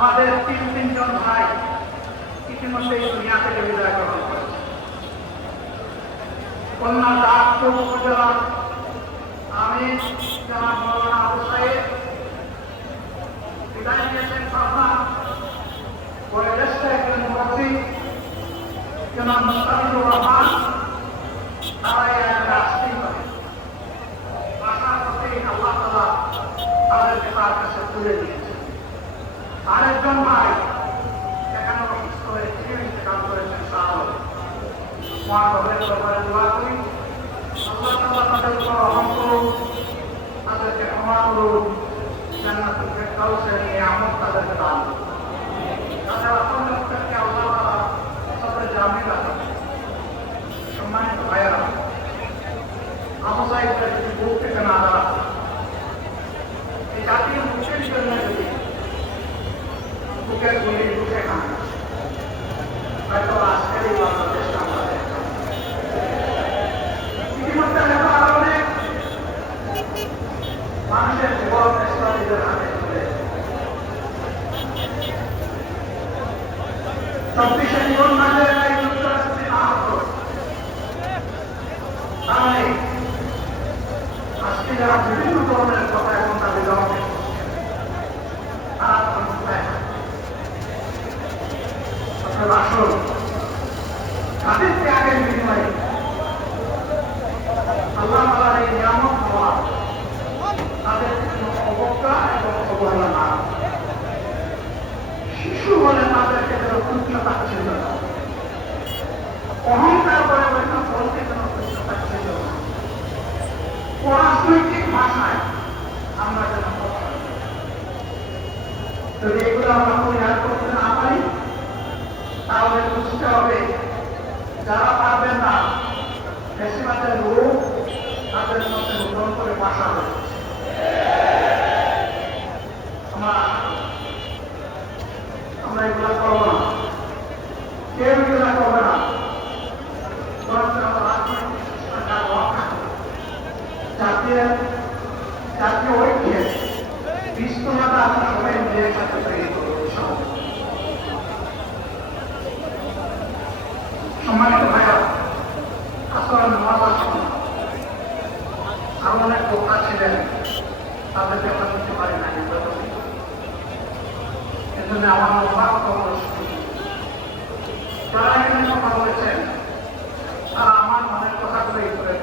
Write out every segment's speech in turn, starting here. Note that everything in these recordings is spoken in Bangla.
আমাদের তিন তিনজন ভাই ইতিমধ্যে দুনিয়া থেকে বিদায় গ্রহণ করেছে। কন্যা আমি জনাব মৌলানা আবু সাহেব বিদায় নিয়েছেন পরে একজন জনাব মুস্তাফিজুর রহমান। আশা আল্লাহ তালা তার কাছে তুলে দিয়েছে আরেকজন ভাই এখানে অসুস্থ হয়ে তিনি ইন্তেকাল করেছেন সাহায্য মহানগরের ব্যাপারে দোয়া করি, আল্লাহ সম্মানিত ভাইয়েরা, আবু সাইদরা যদি আজকে যারা বিভিন্ন ধরনের কথা আমরা যেন করতে তাহলে বুঝতে হবে যারা পারবেন না তাদের মধ্যে করে বাসা হয়েছে আমরা আমরা এগুলো করব না কেউ এগুলো করবে না বরঞ্চ আমরা রাজনৈতিক শিষ্টাচার রক্ষা করব জাতীয় জাতীয় ঐক্যের বিস্তৃততা আমরা সবাই মিলে একসাথে তৈরি করব ইনশাআল্লাহ। সম্মানিত ভাইয়া আসলে নামাজ আসুন আরও অনেক বোকা ছিলেন তাদেরকে আমরা নিতে পারি না এজন্য আমার অবাক যারা এখানে কথা বলেছেন। আমার মনের কথাগুলো করে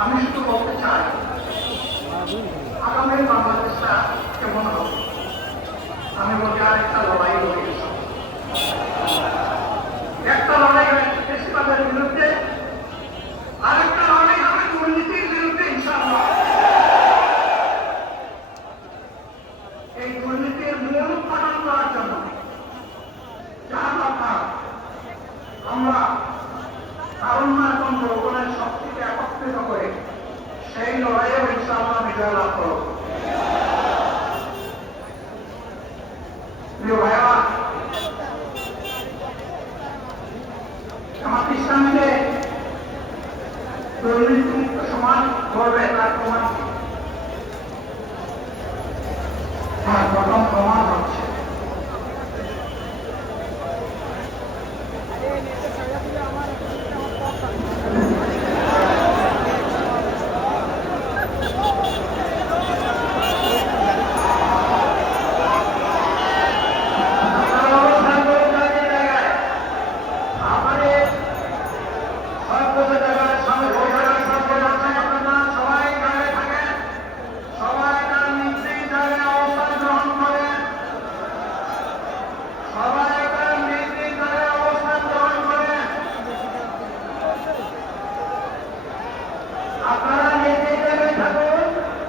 আমি বিজয় লাভ করো প্রিয় ভাইয়া আমার ইসলামীকে দুর্নীতিমুক্ত সমাজ গর্বের প্রথম প্রমাণ হচ্ছে